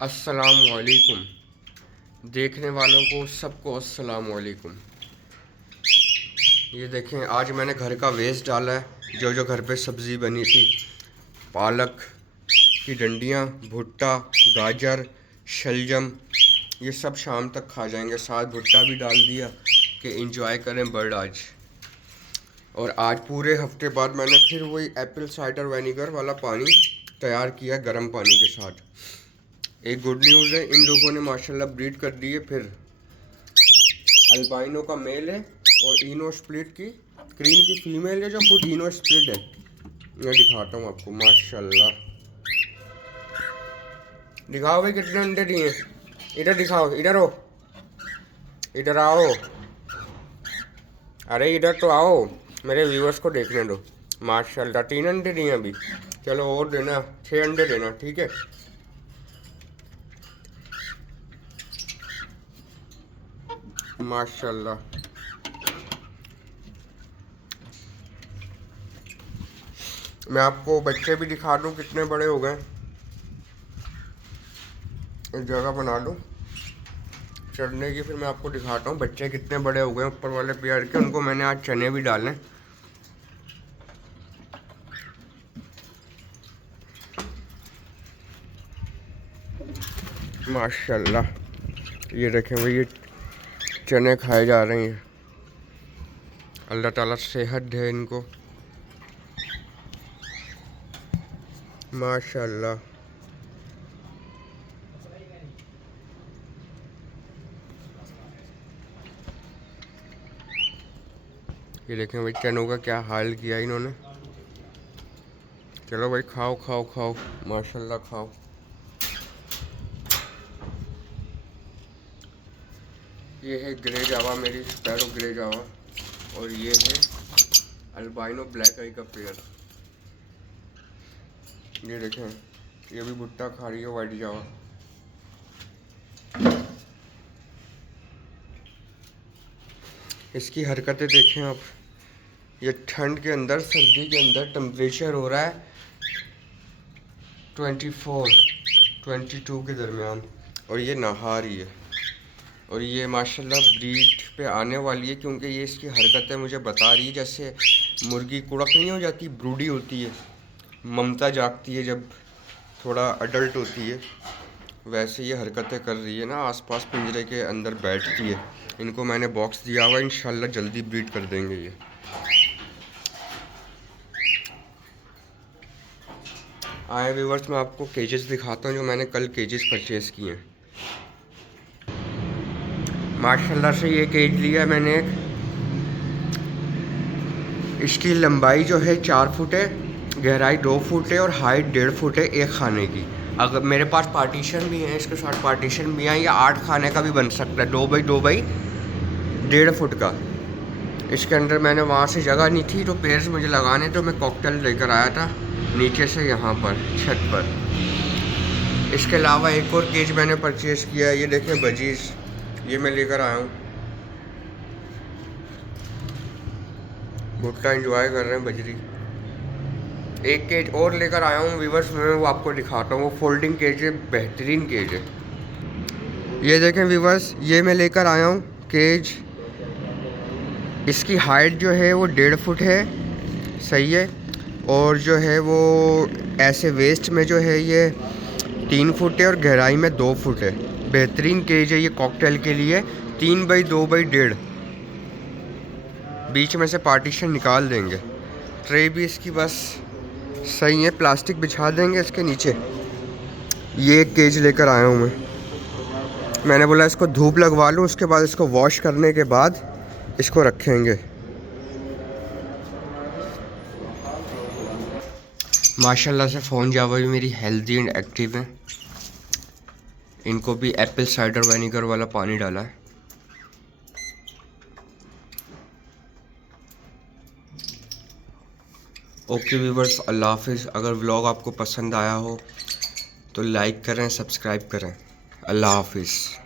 अस्सलामुअलैकुम। देखने वालों को सबको अस्सलामुअलैकुम। ये देखें, आज मैंने घर का वेस्ट डाला है। जो जो घर पे सब्ज़ी बनी थी, पालक की डंडियाँ, भुट्टा, गाजर, शलजम, ये सब शाम तक खा जाएंगे। साथ भुट्टा भी डाल दिया कि एंजॉय करें बर्ड आज। और आज पूरे हफ्ते बाद मैंने फिर वही एप्पल साइडर विनेगर वाला पानी तैयार किया गर्म पानी के साथ। एक गुड न्यूज़ है, इन लोगों ने माशाल्लाह ब्रीड कर दी है। फिर अल्बाइनो का मेल है और इनो स्प्लिट की क्रीम की फीमेल है, जो खुद इनो स्प्लिट है। मैं दिखाता हूँ आपको। माशाल्लाह, दिखाओ भाई कितने अंडे दिए। इधर दिखाओ, इधर हो, इधर आओ। अरे इधर तो आओ, मेरे व्यूअर्स को देखने दो। माशाल्लाह 3 अंडे दिए अभी। चलो और देना, 6 अंडे देना, ठीक है। माशाल्लाह, मैं आपको बच्चे भी दिखा दूँ कितने बड़े हो गए। एक जगह बना लूँ चढ़ने की, फिर मैं आपको दिखाता हूँ बच्चे कितने बड़े हो गए ऊपर वाले पेड़ के। उनको मैंने आज चने भी डाले। माशाल्लाह, ये देखें भाई, ये चने खाए जा रहे हैं। अल्लाह ताला सेहत दे इनको। माशाल्लाह, ये देखें भाई, चनों का क्या हाल किया इन्होंने। चलो भाई, खाओ खाओ खाओ, माशाल्लाह खाओ। ये है ग्रे जावा, मेरी स्पैरो ग्रे जावा। और ये है अल्बाइनो ब्लैक आई का पेयर। ये देखें, ये भी भुट्टा खा रही है वाइट जावा। इसकी हरकतें देखें आप। ये ठंड के अंदर, सर्दी के अंदर टेम्परेचर हो रहा है 24-22 के दरमियान, और ये नहा रही है। और ये माशाल्लाह ब्रीड पे आने वाली है, क्योंकि ये इसकी हरकतें मुझे बता रही है। जैसे मुर्गी कुड़क नहीं हो जाती, ब्रूडी होती है, ममता जागती है जब थोड़ा अडल्ट होती है, वैसे ये हरकतें कर रही है ना। आसपास पिंजरे के अंदर बैठती है। इनको मैंने बॉक्स दिया हुआ, इंशाल्लाह जल्दी ब्रीड कर देंगे ये। आए व्यूवर्स, मैं आपको केजेस दिखाता हूँ जो मैंने कल केजेस परचेज़ किए हैं। माशाल्लाह से ये केज लिया मैंने एक। इसकी लंबाई जो है 4 फुट है, गहराई 2 फुट है और हाइट 1.5 फुट है एक खाने की। अगर मेरे पास पार्टीशन भी है, इसके साथ पार्टीशन भी है, या 8 खाने का भी बन सकता है, 2x2 1.5 फुट का। इसके अंदर मैंने वहाँ से जगह नहीं थी तो पेयर्स मुझे लगाने, तो मैं कॉकटेल लेकर आया था नीचे से यहाँ पर छत पर। इसके अलावा एक और केज मैंने परचेज़ किया है। ये देखें बजीज़, ये मैं लेकर आया हूँ। भुट्टा एंजॉय कर रहे हैं बजरी। एक केज और लेकर आया हूँ व्यूवर्स, मैं वो आपको दिखाता हूँ। वो फोल्डिंग केज है, बेहतरीन केज है। ये देखें व्यूवर्स, ये मैं लेकर आया हूँ केज। इसकी हाइट जो है वो 1.5 फुट है, सही है। और जो है वो ऐसे वेस्ट में जो है ये 3 फुट है और गहराई में 2 फुट है। बेहतरीन केज है ये कॉकटेल के लिए। 3x2x1.5, बीच में से पार्टीशन निकाल देंगे। ट्रे भी इसकी बस सही है, प्लास्टिक बिछा देंगे इसके नीचे। ये एक केज लेकर आया हूँ मैंने बोला इसको धूप लगवा लूँ, उसके बाद इसको वॉश करने के बाद इसको रखेंगे। माशाल्लाह से फ़ोन जावा भी मेरी हेल्दी एंड एक्टिव है। इनको भी एप्पल साइडर विनेगर वाला पानी डाला है। ओके व्यूवर्स, अल्लाह हाफिज़। अगर व्लॉग आपको पसंद आया हो तो लाइक करें, सब्सक्राइब करें। अल्लाह हाफिज़।